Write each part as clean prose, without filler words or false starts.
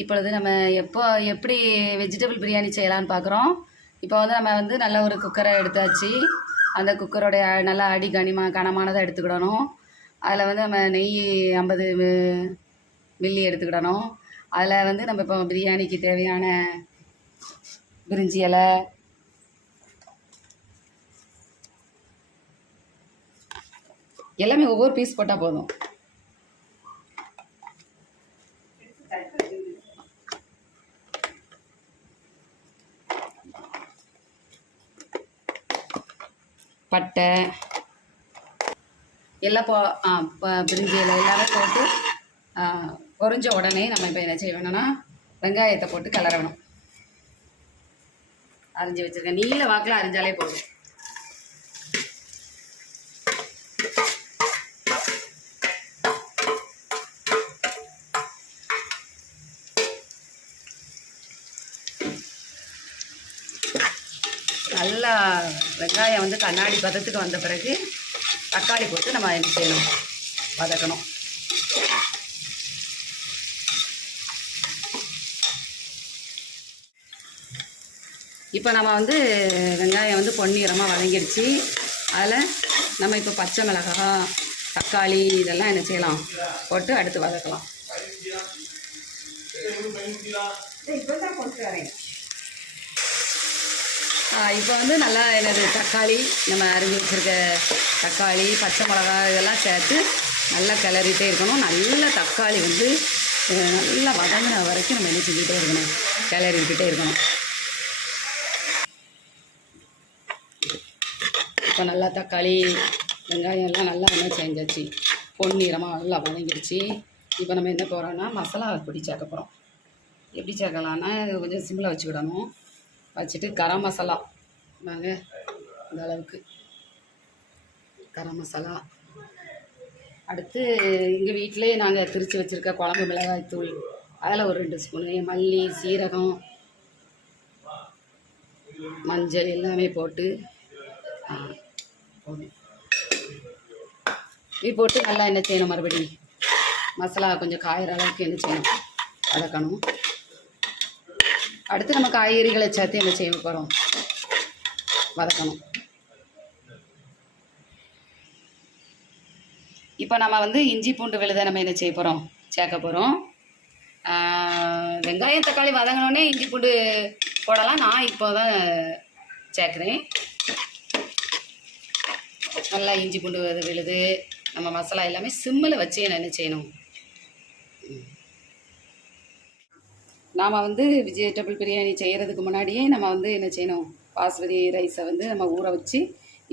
இப்பொழுது நம்ம எப்படி வெஜிடபிள் பிரியாணி செய்யலான்னு பார்க்குறோம். இப்போ வந்து நம்ம வந்து நல்ல ஒரு குக்கரை எடுத்தாச்சு. அந்த குக்கரோடைய நல்லா அடி கனமானதை எடுத்துக்கிடணும். அதில் வந்து நம்ம நெய் 50 மில்லி எடுத்துக்கிடணும். அதில் வந்து நம்ம இப்போ பிரியாணிக்கு தேவையான பிரிஞ்சி இலை, எல்லாமே ஒவ்வொரு பீஸ் போட்டால் போதும். பட்டை எல்லாம் பிரிஞ்சி இலை எல்லாமே போட்டு பொரிஞ்ச உடனே நம்ம இப்போ என்ன செய்ய வேணும்னா வெங்காயத்தை போட்டு கிளற வேணும். அரிஞ்சு வச்சுருக்கேன், நீல வாக்கில் அரிஞ்சாலே போதும். நல்லா வெங்காயம் வந்து கண்ணாடி பதத்துக்கு வந்த பிறகு தக்காளி போட்டு நம்ம என்ன செய்யணும், வதக்கணும். இப்போ நம்ம வந்து வெங்காயம் வந்து பொன்னிறமாக வதங்கிடுச்சு. அதில் நம்ம இப்போ பச்சை மிளகாய், தக்காளி இதெல்லாம் என்ன செய்யலாம் போட்டு அடுத்து வதக்கலாம். இப்போ வந்து நல்லா என்னது தக்காளி, நம்ம அரிஞ்சு வச்சுருக்க தக்காளி, பச்சை மிளகாய் இதெல்லாம் சேர்த்து நல்லா கிளறிட்டே இருக்கணும். நல்ல தக்காளி வந்து நல்லா வதங்கின வரைக்கும் நம்ம என்ன செஞ்சுக்கிட்டே இருக்கணும், கிளறிக்கிட்டே இருக்கணும். இப்போ நல்லா தக்காளி வெங்காயம் எல்லாம் நல்லா என்ன செஞ்சாச்சு, பொன்னிறமாக நல்லா வதங்கிடுச்சு. இப்போ நம்ம என்ன போகிறோன்னா மசாலா பொடி சேர்க்க போகிறோம். எப்படி சேர்க்கலான்னா கொஞ்சம் சிம்மில் வச்சுக்கிடணும். வச்சுட்டு கரம் மசாலா நாங்கள் இந்த அளவுக்கு கரம் மசாலா, அடுத்து எங்கள் வீட்டிலே நாங்கள் திரித்து வச்சுருக்க குழம்பு மிளகாய் தூள், அதில் ஒரு 2 ஸ்பூனு, மல்லி, சீரகம், மஞ்சள் எல்லாமே போட்டு போதும். இது போட்டு நல்லா என்ன செய்யணும், மறுபடியும் மசாலா கொஞ்சம் காயிற அளவுக்கு என்ன செய்யணும், வதக்கணும். அடுத்து நம்ம காய்கறிகளை சேர்த்து என்ன செய்ய போகிறோம், வதக்கணும். இப்போ நம்ம வந்து இஞ்சி பூண்டு விழுதை நம்ம என்ன செய்ய போகிறோம், சேர்க்க போகிறோம். வெங்காயம் தக்காளி வதங்கினோடனே இஞ்சி பூண்டு போடலாம். நான் இப்போ தான் சேர்க்குறேன். நல்லா இஞ்சி பூண்டு விழுது, நம்ம மசாலா எல்லாமே சிம்மில் வச்சு என்ன செய்யணும். நாம் வந்து வெஜிடபிள் பிரியாணி செய்கிறதுக்கு முன்னாடியே நம்ம வந்து என்ன செய்யணும், பாஸ்மதி ரைஸை வந்து நம்ம ஊற வச்சு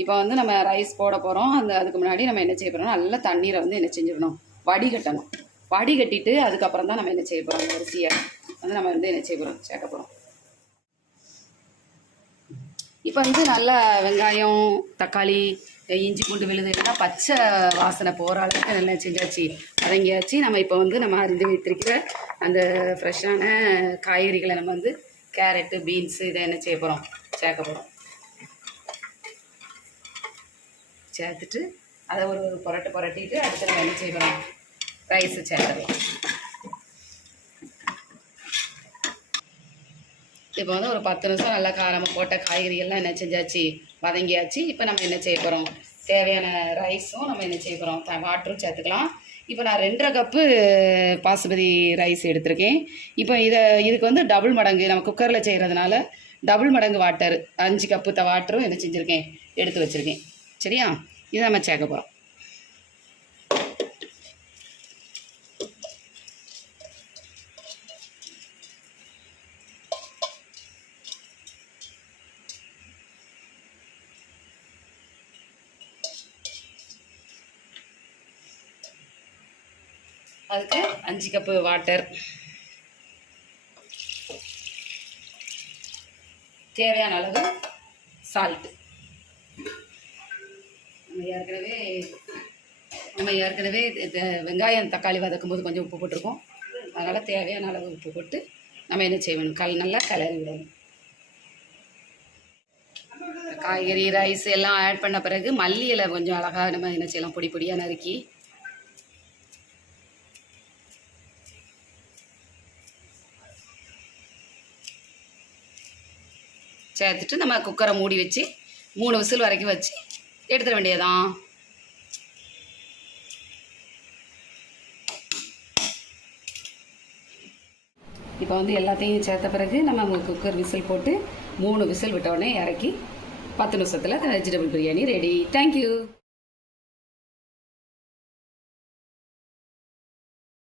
இப்போ வந்து நம்ம ரைஸ் போட போகிறோம். அதுக்கு முன்னாடி நம்ம என்ன செய்ய போகிறோம், நல்லா தண்ணீரை வந்து என்ன செஞ்சிடணும், வடிகட்டணும். வடிகட்டிட்டு அதுக்கப்புறம் தான் நம்ம என்ன செய்ய போகிறோம், அரிசியை வந்து நம்ம வந்து என்ன செய்ய போகிறோம், சேர்க்க போகிறோம். இப்போ வந்து நல்லா வெங்காயம் தக்காளி இஞ்சி பூண்டு விழுது இல்லைன்னா பச்சை வாசனை போகிற அளவுக்கு நல்லா செஞ்சாச்சு, வதங்கியாச்சு. நம்ம இப்போ வந்து நம்ம அரிஞ்சு வைத்திருக்கிற அந்த ஃப்ரெஷ்ஷான காய்கறிகளை நம்ம வந்து கேரட்டு, பீன்ஸு இதை என்ன செய்ய போகிறோம், சேர்க்க போகிறோம். சேர்த்துட்டு அதை ஒரு புரட்டிட்டு அடுத்து நம்ம என்ன செய்ய போகிறோம், ரைஸு சேர்த்துக்கலாம். இப்போ வந்து ஒரு 10 நிமிஷம் நல்லா காரமாக போட்ட காய்கறிகள்லாம் என்ன செஞ்சாச்சு, வதங்கியாச்சு. இப்போ நம்ம என்ன செய்ய போகிறோம், தேவையான ரைஸும் நம்ம என்ன செய்ய போகிறோம், வாட்டரும் சேர்த்துக்கலாம். இப்போ நான் 2.5 கப்பு பாசுமதி ரைஸ் எடுத்திருக்கேன். இப்போ இதுக்கு வந்து டபுள் மடங்கு, நம்ம குக்கரில் செய்கிறதுனால டபுள் மடங்கு வாட்டர், 5 கப்பு வாட்டரும் என்ன செஞ்சுருக்கேன், எடுத்து வச்சுருக்கேன். சரியா, இதை நம்ம சேர்க்க போகிறோம். அதுக்கு 5 கப்பு வாட்டர், தேவையான அளவு சால்ட்டு. நம்ம ஏற்கனவே வெங்காயம் தக்காளி வதக்கும் போது கொஞ்சம் உப்பு போட்டிருக்கோம். அதனால் தேவையான அளவு உப்பு போட்டு நம்ம என்ன செய்யணும், நல்லா கிளறி விடணும். காய்கறி ரைஸ் எல்லாம் ஆட் பண்ண பிறகு மல்லி இலை கொஞ்சம் அழகாக நம்ம என்ன செய்யலாம், பொடி பொடியாக நறுக்கி சேர்த்துட்டு நம்ம குக்கரை மூடி வச்சு 3 விசில் வரைக்கும் வச்சு எடுத்துட வேண்டியதான். இப்போ வந்து எல்லாத்தையும் சேர்த்த பிறகு நம்ம குக்கர் விசில் போட்டு 3 விசில் விட்ட உடனே இறக்கி 10 நிமிஷத்தில் வெஜிடபிள் பிரியாணி ரெடி. தேங்க்யூ.